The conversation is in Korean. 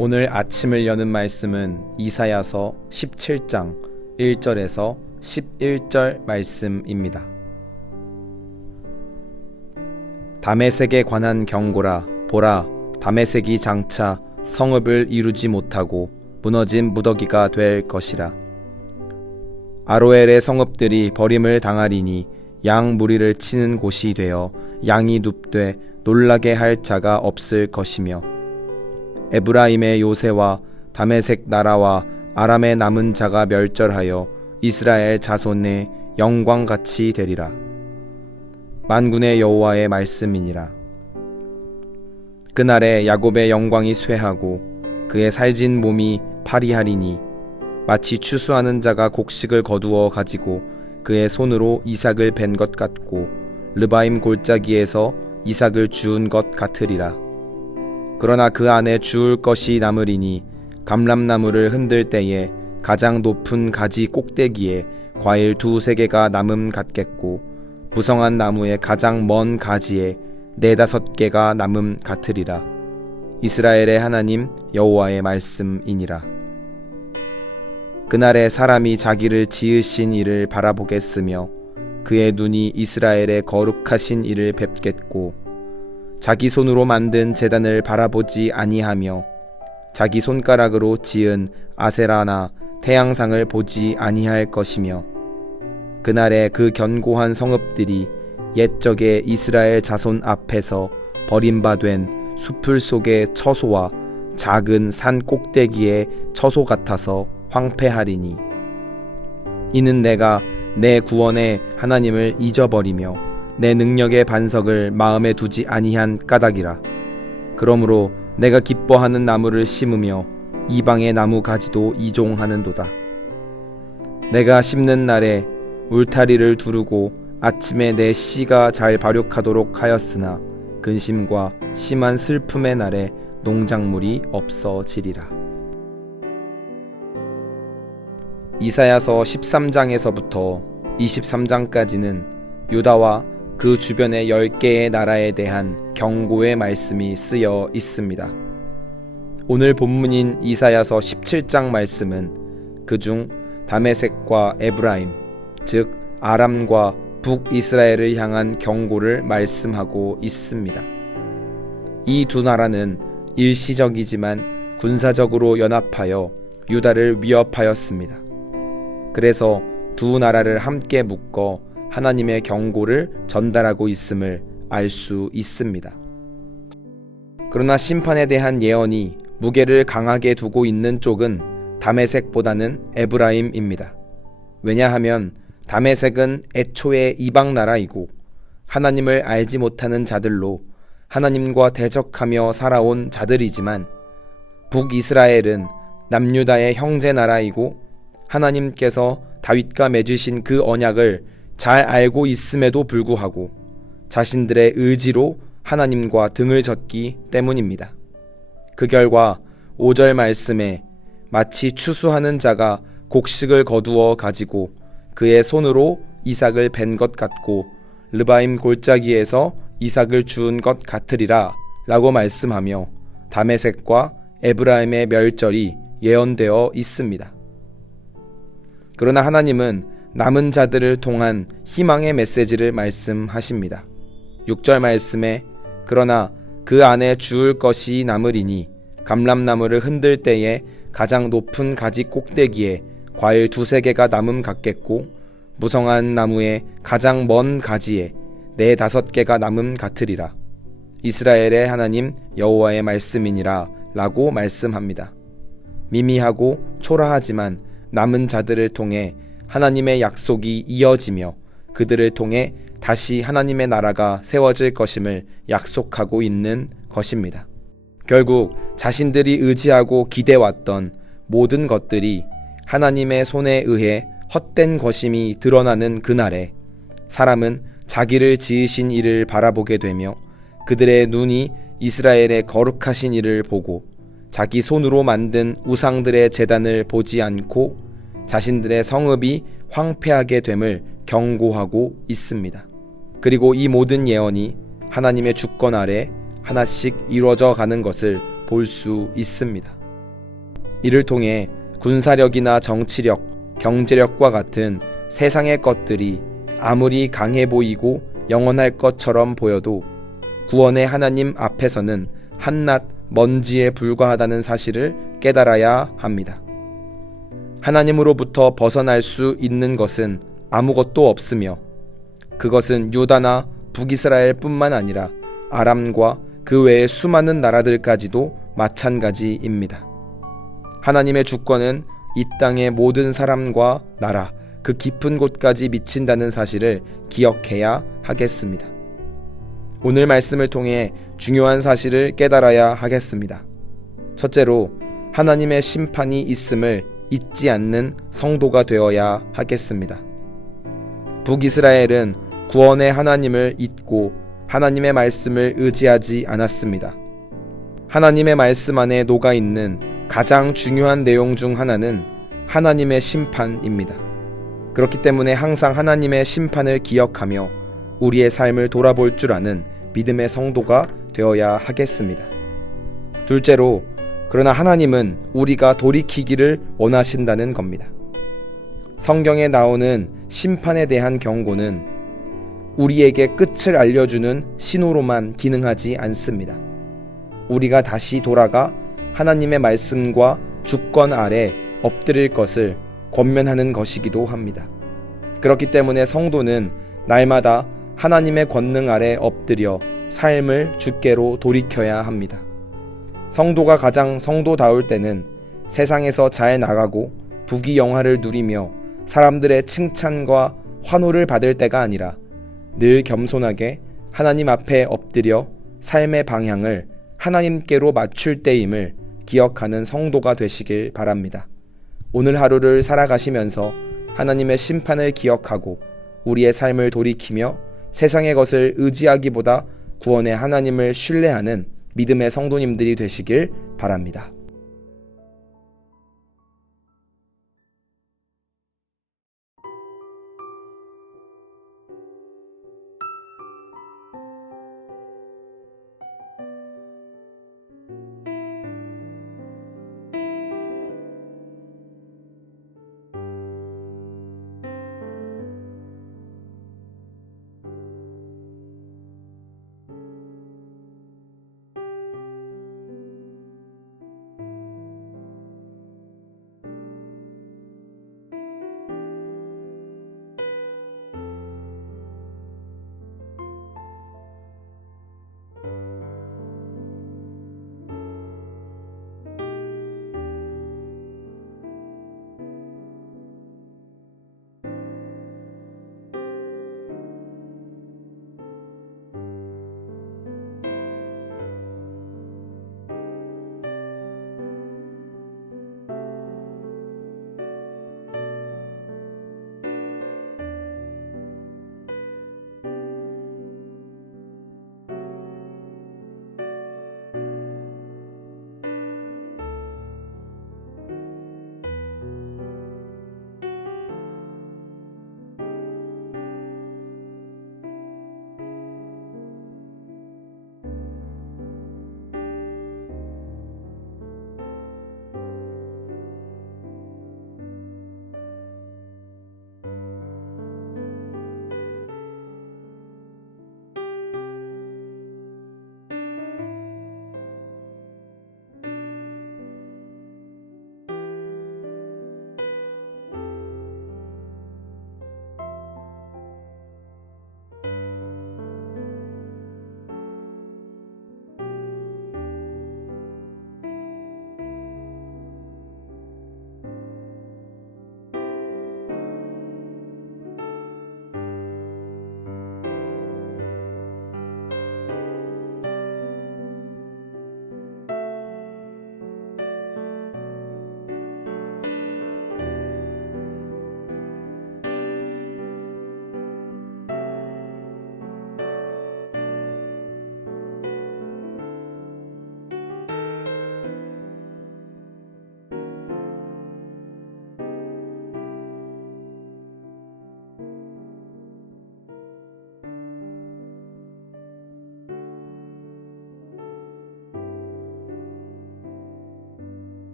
오늘 아침을 여는 말씀은 이사야서 17장 1절에서 11절 말씀입니다. 다메섹에 관한 경고라. 보라, 다메섹이 장차 성읍을 이루지 못하고 무너진 무더기가 될 것이라. 아로엘의 성읍들이 버림을 당하리니 양 무리를 치는 곳이 되어 양이 눕되 놀라게 할 자가 없을 것이며, 에브라임의 요새와 다메섹 나라와 아람의 남은 자가 멸절하여 이스라엘 자손의 영광같이 되리라. 만군의 여호와의 말씀이니라. 그날에 야곱의 영광이 쇠하고 그의 살진 몸이 파리하리니, 마치 추수하는 자가 곡식을 거두어 가지고 그의 손으로 이삭을 벤 것 같고 르바임 골짜기에서 이삭을 주운 것 같으리라. 그러나 그 안에 주울 것이 남으리니, 감람나무를 흔들 때에 가장 높은 가지 꼭대기에 과일 2-3개가 남음 같겠고, 무성한 나무의 가장 먼 가지에 4-5개가 남음 같으리라. 이스라엘의 하나님 여호와의 말씀이니라. 그날에 사람이 자기를 지으신 이를 바라보겠으며 그의 눈이 이스라엘의 거룩하신 이를 뵙겠고, 자기 손으로 만든 제단을 바라보지 아니하며 자기 손가락으로 지은 아세라나 태양상을 보지 아니할 것이며, 그날에 그 견고한 성읍들이 옛적의 이스라엘 자손 앞에서 버림받은 수풀 속의 처소와 작은 산 꼭대기의 처소 같아서 황폐하리니, 이는 내가 내 구원의 하나님을 잊어버리며 내 능력의 반석을 마음에 두지 아니한 까닭이라. 그러므로 내가 기뻐하는 나무를 심으며 이방의 나무 가지도 이종하는도다. 내가 심는 날에 울타리를 두르고 아침에 내 씨가 잘 발육하도록 하였으나, 근심과 심한 슬픔의 날에 농작물이 없어지리라. 이사야서 13장에서부터 23장까지는 유다와 그 주변의 10개의 나라에 대한 경고의 말씀이 쓰여 있습니다. 오늘 본문인 이사야서 17장 말씀은 그중 다메섹과 에브라임, 즉 아람과 북이스라엘을 향한 경고를 말씀하고 있습니다. 이 두 나라는 일시적이지만 군사적으로 연합하여 유다를 위협하였습니다. 그래서 두 나라를 함께 묶어 하나님의 경고를 전달하고 있음을 알 수 있습니다. 그러나 심판에 대한 예언이 무게를 강하게 두고 있는 쪽은 다메섹보다는 에브라임입니다. 왜냐하면 다메섹은 애초에 이방 나라이고 하나님을 알지 못하는 자들로 하나님과 대적하며 살아온 자들이지만, 북이스라엘은 남유다의 형제 나라이고 하나님께서 다윗과 맺으신 그 언약을 잘 알고 있음에도 불구하고 자신들의 의지로 하나님과 등을 졌기 때문입니다. 그 결과 5절 말씀에 마치 추수하는 자가 곡식을 거두어 가지고 그의 손으로 이삭을 벤 것 같고 르바임 골짜기에서 이삭을 주운 것 같으리라 라고 말씀하며 다메섹과 에브라임의 멸절이 예언되어 있습니다. 그러나 하나님은 남은 자들을 통한 희망의 메시지를 말씀하십니다. 6절 말씀에 그러나 그 안에 주울 것이 남으리니, 감람나무를 흔들 때에 가장 높은 가지 꼭대기에 과일 2-3개가 남음 같겠고, 무성한 나무의 가장 먼 가지에 4-5개가 남음 같으리라. 이스라엘의 하나님 여호와의 말씀이니라 라고 말씀합니다. 미미하고 초라하지만 남은 자들을 통해 하나님의 약속이 이어지며 그들을 통해 다시 하나님의 나라가 세워질 것임을 약속하고 있는 것입니다. 결국 자신들이 의지하고 기대왔던 모든 것들이 하나님의 손에 의해 헛된 것임이 드러나는 그날에 사람은 자기를 지으신 이를 바라보게 되며 그들의 눈이 이스라엘의 거룩하신 이를 보고 자기 손으로 만든 우상들의 제단을 보지 않고 자신들의 성읍이 황폐하게 됨을 경고하고 있습니다. 그리고 이 모든 예언이 하나님의 주권 아래 하나씩 이루어져 가는 것을 볼 수 있습니다. 이를 통해 군사력이나 정치력, 경제력과 같은 세상의 것들이 아무리 강해 보이고 영원할 것처럼 보여도 구원의 하나님 앞에서는 한낱 먼지에 불과하다는 사실을 깨달아야 합니다. 하나님으로부터 벗어날 수 있는 것은 아무것도 없으며 그것은 유다나 북이스라엘 뿐만 아니라 아람과 그 외의 수많은 나라들까지도 마찬가지입니다. 하나님의 주권은 이 땅의 모든 사람과 나라, 그 깊은 곳까지 미친다는 사실을 기억해야 하겠습니다. 오늘 말씀을 통해 중요한 사실을 깨달아야 하겠습니다. 첫째로, 하나님의 심판이 있음을 잊지 않는 성도가 되어야 하겠습니다. 북이스라엘은 구원의 하나님을 잊고 하나님의 말씀을 의지하지 않았습니다. 하나님의 말씀 안에 녹아있는 가장 중요한 내용 중 하나는 하나님의 심판입니다. 그렇기 때문에 항상 하나님의 심판을 기억하며 우리의 삶을 돌아볼 줄 아는 믿음의 성도가 되어야 하겠습니다. 둘째로, 그러나 하나님은 우리가 돌이키기를 원하신다는 겁니다. 성경에 나오는 심판에 대한 경고는 우리에게 끝을 알려주는 신호로만 기능하지 않습니다. 우리가 다시 돌아가 하나님의 말씀과 주권 아래 엎드릴 것을 권면하는 것이기도 합니다. 그렇기 때문에 성도는 날마다 하나님의 권능 아래 엎드려 삶을 주께로 돌이켜야 합니다. 성도가 가장 성도다울 때는 세상에서 잘 나가고 부귀영화를 누리며 사람들의 칭찬과 환호를 받을 때가 아니라 늘 겸손하게 하나님 앞에 엎드려 삶의 방향을 하나님께로 맞출 때임을 기억하는 성도가 되시길 바랍니다. 오늘 하루를 살아가시면서 하나님의 심판을 기억하고 우리의 삶을 돌이키며 세상의 것을 의지하기보다 구원의 하나님을 신뢰하는 믿음의 성도님들이 되시길 바랍니다.